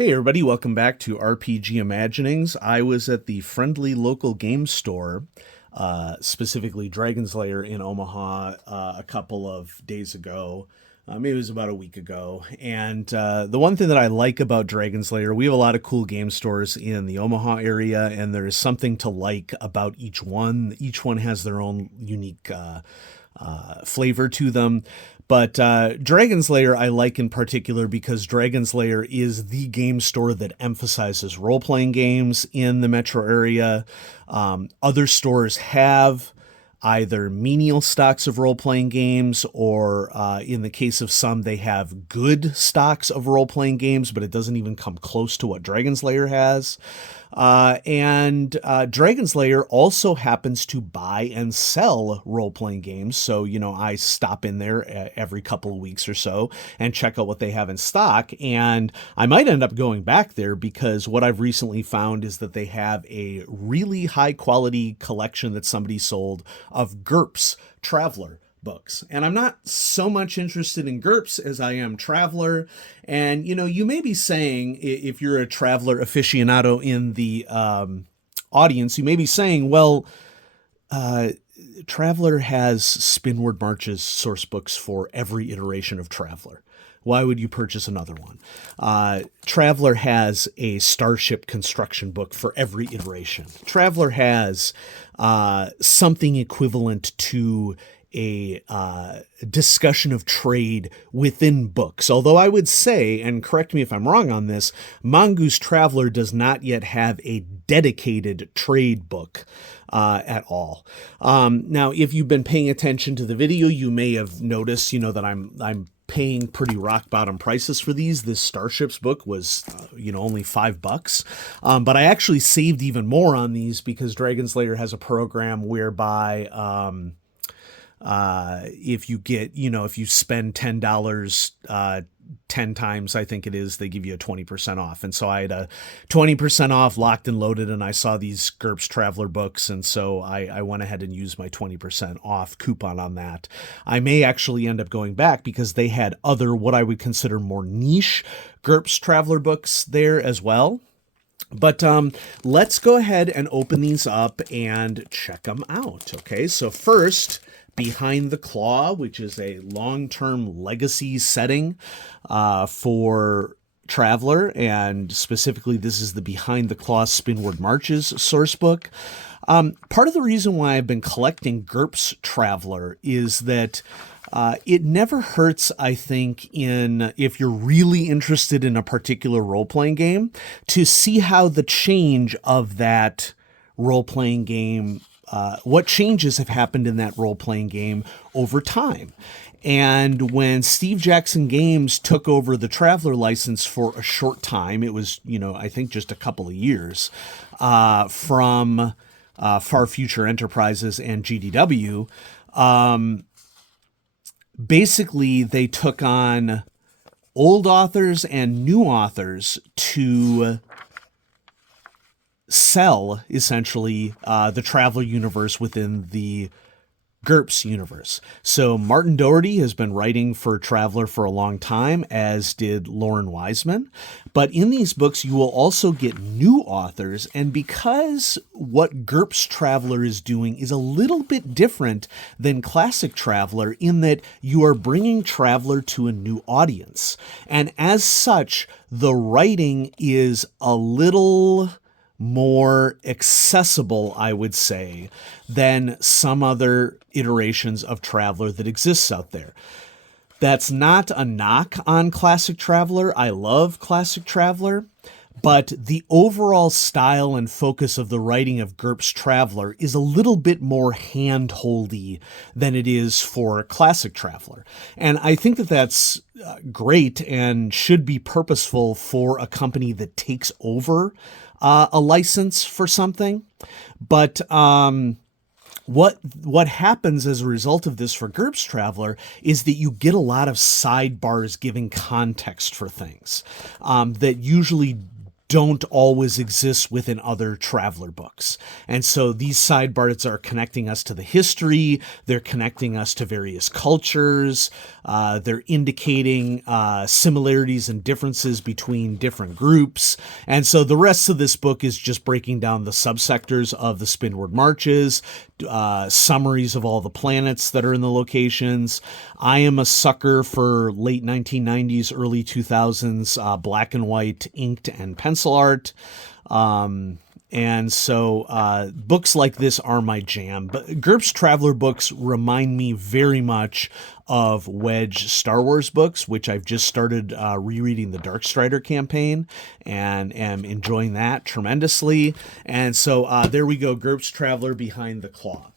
Hey everybody, welcome back to RPG Imaginings. I was at the friendly local game store, specifically Dragon's Lair in Omaha, a couple of days ago. Maybe it was about a week ago. And the one thing that I like about Dragon's Lair, we have a lot of cool game stores in the Omaha area, and there is something to like about each one. Each one has their own unique flavor to them. But Dragon's Lair I like in particular because Dragon's Lair is the game store that emphasizes role-playing games in the metro area. Other stores have either menial stocks of role-playing games or in the case of some, they have good stocks of role-playing games, but it doesn't even come close to what Dragon's Lair has. And Dragon's Lair also happens to buy and sell role-playing games. So, I stop in there every couple of weeks or so and check out what they have in stock. And I might end up going back there because what I've recently found is that they have a really high-quality collection that somebody sold of GURPS Traveler books. And I'm not so much interested in GURPS as I am Traveler. And, you may be saying, if you're a Traveler aficionado in the audience, you may be saying, well, Traveler has Spinward March's source books for every iteration of Traveler. Why would you purchase another one? Traveler has a starship construction book for every iteration. Traveler has something equivalent to a discussion of trade within books. Although I would say, and correct me if I'm wrong on this, Mongoose Traveler does not yet have a dedicated trade book at all. Now, if you've been paying attention to the video, you may have noticed, that I'm paying pretty rock bottom prices for these. This Starships book was, only $5. But I actually saved even more on these because Dragon's Lair has a program whereby, if you get, if you spend $10, 10 times, I think it is, they give you a 20% off. And so I had a 20% off locked and loaded, and I saw these GURPS Traveler books. And so I went ahead and used my 20% off coupon on that. I may actually end up going back because they had other, what I would consider more niche GURPS Traveler books there as well. But let's go ahead and open these up and check them out. Okay, so first, Behind the Claw, which is a long-term legacy setting for Traveler, and specifically this is the Behind the Claw Spinward Marches source book. Part of the reason why I've been collecting GURPS Traveler is that it never hurts, I think, if you're really interested in a particular role-playing game, to see how the change of that role-playing game, what changes have happened in that role-playing game over time. And when Steve Jackson Games took over the Traveler license for a short time, it was, I think just a couple of years, from Far Future Enterprises and GDW, basically they took on old authors and new authors to sell, essentially, the Traveler universe within the GURPS universe. So Martin Doherty has been writing for Traveler for a long time, as did Lauren Wiseman. But in these books, you will also get new authors. And because what GURPS Traveler is doing is a little bit different than classic Traveler in that you are bringing Traveler to a new audience. And as such, the writing is a little more accessible, I would say, than some other iterations of Traveler that exists out there. That's not a knock on classic Traveler. I love classic Traveler, but the overall style and focus of the writing of GURPS Traveler is a little bit more hand-holdy than it is for classic Traveler. And I think that that's great and should be purposeful for a company that takes over a license for something. But what happens as a result of this for GURPS Traveler is that you get a lot of sidebars giving context for things that usually don't always exist within other Traveller books. And so these sidebars are connecting us to the history, they're connecting us to various cultures, they're indicating similarities and differences between different groups. And so the rest of this book is just breaking down the subsectors of the Spinward Marches, summaries of all the planets that are in the locations. I am a sucker for late 1990s, early 2000s black and white inked and pencil art. And so books like this are my jam. But GURPS Traveller books remind me very much of Wedge Star Wars books, which I've just started rereading the Darkstrider campaign and am enjoying that tremendously. And so there we go, GURPS Traveller Behind the Claw.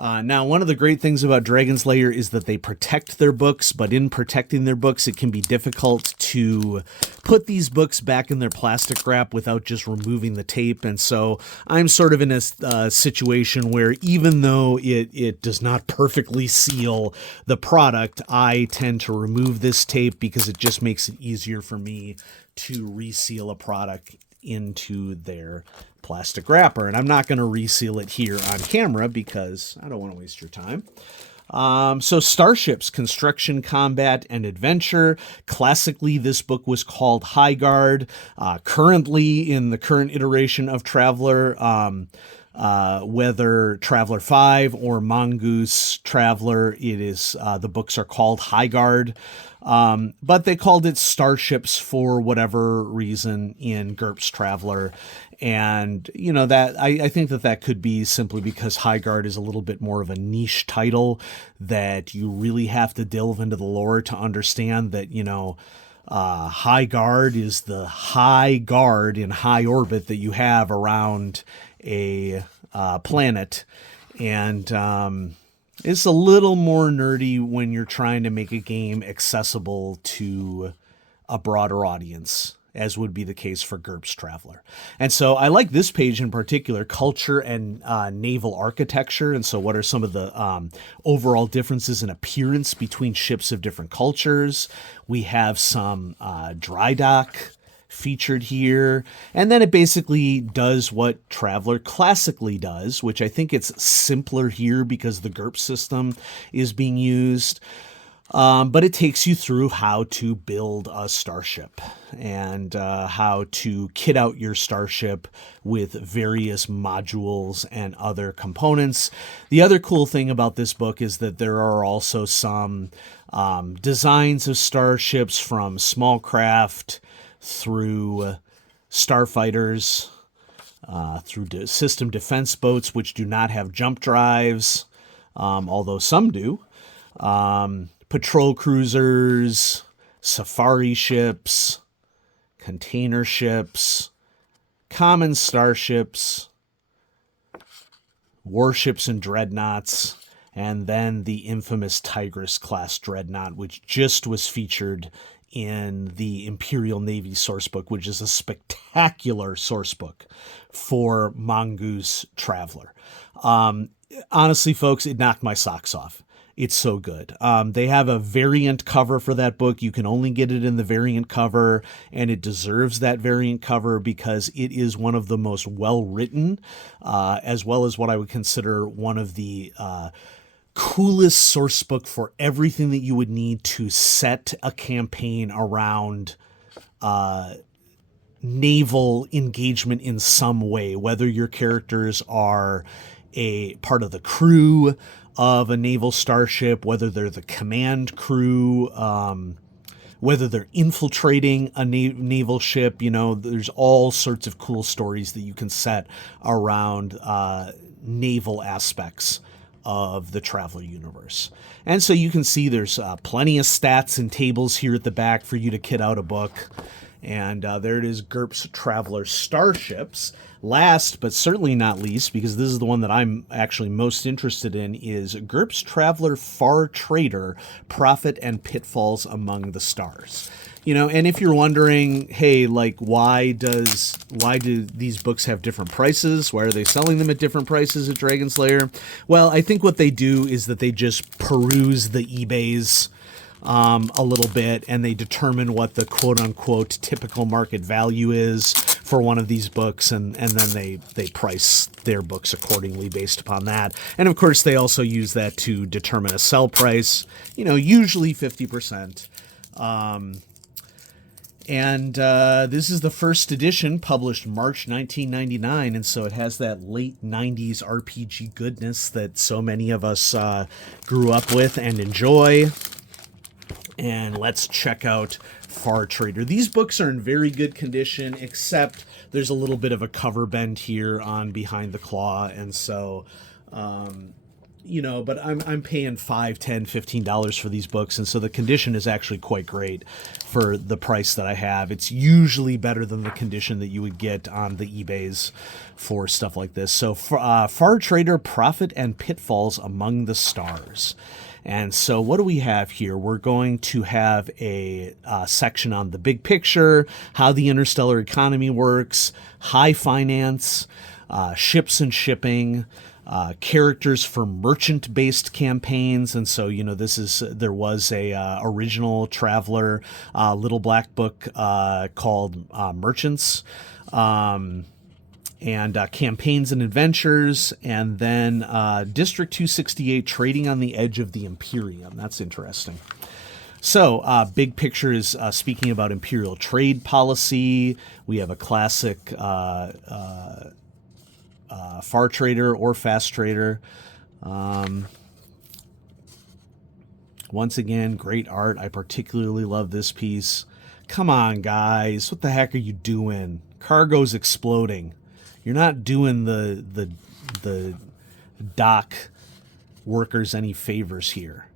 Now, one of the great things about Dragon's Lair is that they protect their books, but in protecting their books, it can be difficult to put these books back in their plastic wrap without just removing the tape. And so I'm sort of in a situation where even though it does not perfectly seal the product, I tend to remove this tape because it just makes it easier for me to reseal a product into their plastic wrapper. And I'm not going to reseal it here on camera because I don't want to waste your time. So Starships, Construction, Combat, and Adventure. Classically, this book was called High Guard. Currently, in the current iteration of Traveller, whether Traveller 5 or Mongoose Traveller, it is the books are called High Guard. But they called it Starships for whatever reason in GURPS Traveller. And, you know, that I think that could be simply because High Guard is a little bit more of a niche title that you really have to delve into the lore to understand that, you know, High Guard is the high guard in high orbit that you have around a planet. And it's a little more nerdy when you're trying to make a game accessible to a broader audience, as would be the case for GURPS Traveller. And so I like this page in particular, Culture and Naval Architecture. And so what are some of the overall differences in appearance between ships of different cultures? We have some dry dock featured here, and then it basically does what Traveller classically does, which I think it's simpler here because the GURPS system is being used. But it takes you through how to build a starship and how to kit out your starship with various modules and other components. The other cool thing about this book is that there are also some designs of starships from small craft through starfighters, through system defense boats, which do not have jump drives, although some do. Patrol cruisers, safari ships, container ships, common starships, warships and dreadnoughts, and then the infamous Tigris class dreadnought, which just was featured in the Imperial Navy sourcebook, which is a spectacular sourcebook for Mongoose Traveller. Honestly, folks, it knocked my socks off. It's so good. They have a variant cover for that book. You can only get it in the variant cover, and it deserves that variant cover because it is one of the most well-written, as well as what I would consider one of the coolest source book for everything that you would need to set a campaign around naval engagement in some way, whether your characters are a part of the crew of a naval starship, whether they're the command crew, whether they're infiltrating a naval ship. You know, there's all sorts of cool stories that you can set around naval aspects of the Traveller universe. And so you can see there's plenty of stats and tables here at the back for you to kit out a book. And there it is, GURPS Traveller Starships. Last, but certainly not least, because this is the one that I'm actually most interested in, is GURPS Traveller Far Trader, Profit and Pitfalls Among the Stars. You know, and if you're wondering, hey, like, why do these books have different prices? Why are they selling them at different prices at Dragon's Lair? Well, I think what they do is that they just peruse the eBays a little bit, and they determine what the quote-unquote typical market value is for one of these books, and then they price their books accordingly based upon that. And of course, they also use that to determine a sell price, usually 50%. And this is the first edition, published March 1999, and so it has that late 90s RPG goodness that so many of us grew up with and enjoy. And let's check out Far Trader. These books are in very good condition, except there's a little bit of a cover bend here on behind the claw, and so... but I'm paying $5, $10, $15 for these books, and so the condition is actually quite great for the price that I have. It's usually better than the condition that you would get on the eBays for stuff like this. So Far Trader, Profit and Pitfalls Among the Stars. And so what do we have here? We're going to have a section on the big picture, how the interstellar economy works, high finance, ships and shipping, characters for merchant-based campaigns, and so there was a original Traveler little black book called Merchants, and campaigns and adventures, and then District 268, Trading on the Edge of the Imperium. That's interesting. So, big picture is speaking about imperial trade policy. We have a classic Far Trader or Fast Trader. Once again, great art. I particularly love this piece. Come on, guys. What the heck are you doing? Cargo's exploding. You're not doing the dock workers any favors here.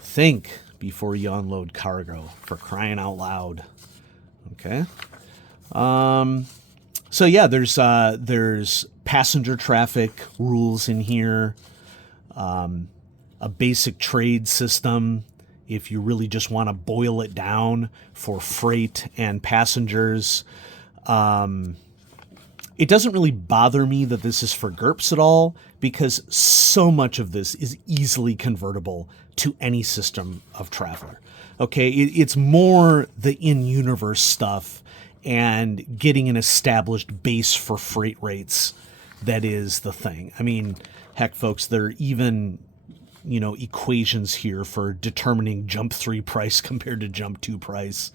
Think before you unload cargo, for crying out loud. Okay. So yeah, there's passenger traffic rules in here, a basic trade system if you really just want to boil it down for freight and passengers. It doesn't really bother me that this is for GURPS at all, because so much of this is easily convertible to any system of Traveler. Okay, it's more the in-universe stuff and getting an established base for freight rates that is the thing. I mean, heck, folks, there are even, equations here for determining Jump 3 price compared to Jump 2 price.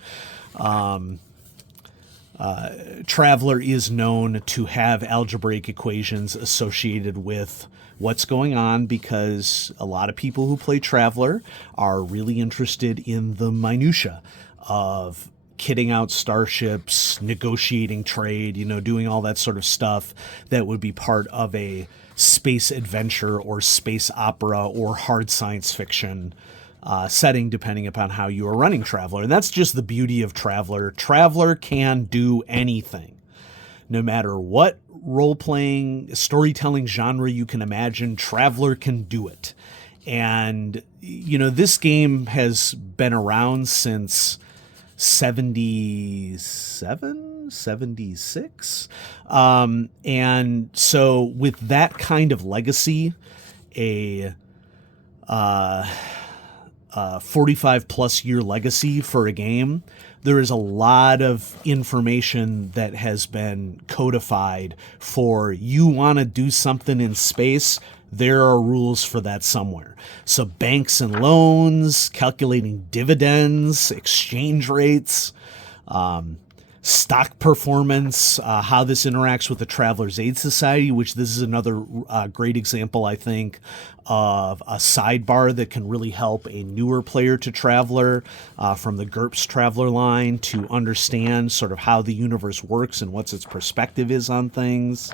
Traveler is known to have algebraic equations associated with what's going on, because a lot of people who play Traveler are really interested in the minutia of kitting out starships, negotiating trade, doing all that sort of stuff that would be part of a space adventure or space opera or hard science fiction setting, depending upon how you are running Traveler. And that's just the beauty of Traveler. Traveler can do anything. No matter what role-playing, storytelling genre you can imagine, Traveler can do it. And, this game has been around since 77, 76. And so with that kind of legacy, a 45 plus year legacy for a game, there is a lot of information that has been codified for you want to do something in space. There are rules for that somewhere. So banks and loans, calculating dividends, exchange rates, stock performance, how this interacts with the Traveler's Aid Society, which this is another great example, I think, of a sidebar that can really help a newer player to Traveler from the GURPS Traveler line to understand sort of how the universe works and what's its perspective is on things.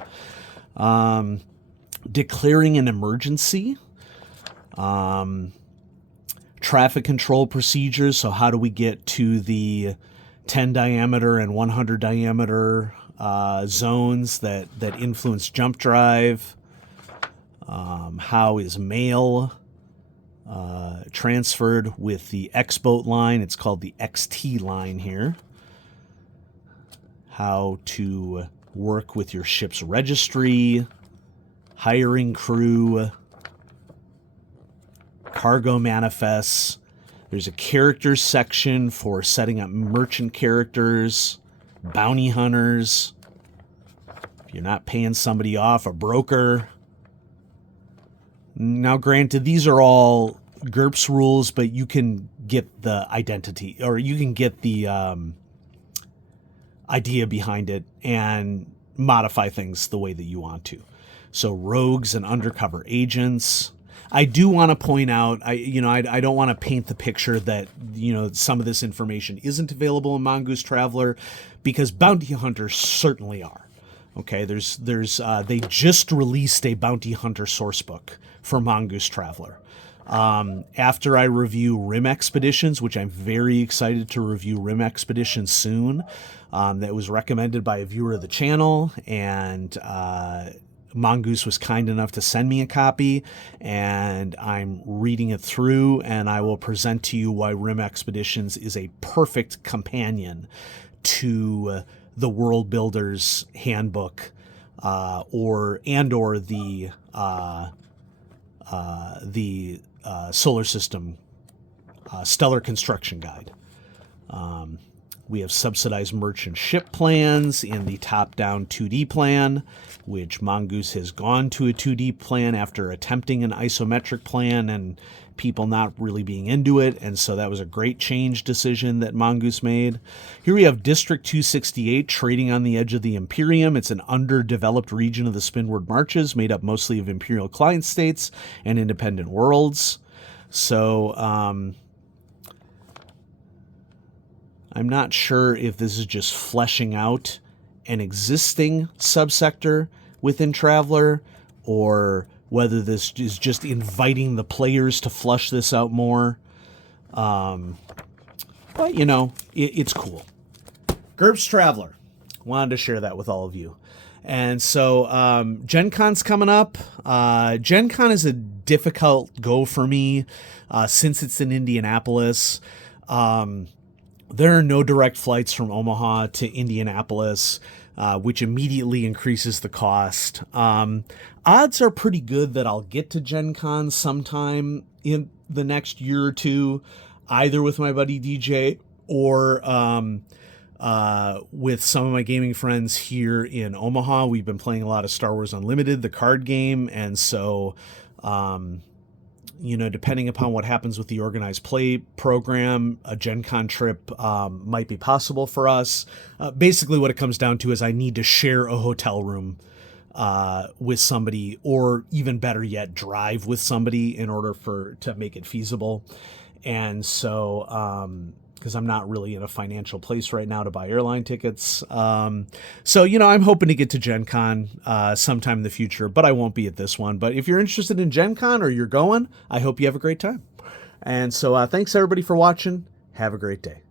Declaring an emergency, traffic control procedures. So how do we get to the 10 diameter and 100 diameter zones that influence jump drive? How is mail transferred with the X-Boat line? It's called the XT line here. How to work with your ship's registry, hiring crew, cargo manifests. There's a characters section for setting up merchant characters. bounty hunters. If you're not paying somebody off, a broker. Now, granted, these are all GURPS rules, but you can get the identity, or you can get the idea behind it and modify things the way that you want to. So rogues and undercover agents. I do want to point out, I don't want to paint the picture that, some of this information isn't available in Mongoose Traveler, because bounty hunters certainly are. Okay, they just released a bounty hunter sourcebook for Mongoose Traveler. After I review Rim Expeditions, which I'm very excited to review Rim Expeditions soon, that was recommended by a viewer of the channel, and Mongoose was kind enough to send me a copy, and I'm reading it through, and I will present to you why Rim Expeditions is a perfect companion to the World Builder's Handbook, or the Solar System Stellar Construction Guide. We have subsidized merchant ship plans in the top-down 2D plan, which Mongoose has gone to a 2D plan after attempting an isometric plan and people not really being into it, and so that was a great change decision that Mongoose made. Here we have District 268, trading on the edge of the Imperium. It's an underdeveloped region of the Spinward Marches, made up mostly of Imperial client states and independent worlds. So, I'm not sure if this is just fleshing out an existing subsector within Traveler, or whether this is just inviting the players to flush this out more. But, it's cool. GURPS Traveler. Wanted to share that with all of you. And so Gen Con's coming up. Gen Con is a difficult go for me since it's in Indianapolis. There are no direct flights from Omaha to Indianapolis, which immediately increases the cost. Odds are pretty good that I'll get to Gen Con sometime in the next year or two, either with my buddy DJ or with some of my gaming friends here in Omaha. We've been playing a lot of Star Wars Unlimited, the card game, and so depending upon what happens with the organized play program, a Gen Con trip might be possible for us. Basically, what it comes down to is I need to share a hotel room with somebody, or even better yet, drive with somebody in order to make it feasible. And so, because I'm not really in a financial place right now to buy airline tickets. I'm hoping to get to Gen Con sometime in the future, but I won't be at this one. But if you're interested in Gen Con, or you're going, I hope you have a great time. And so thanks everybody for watching. Have a great day.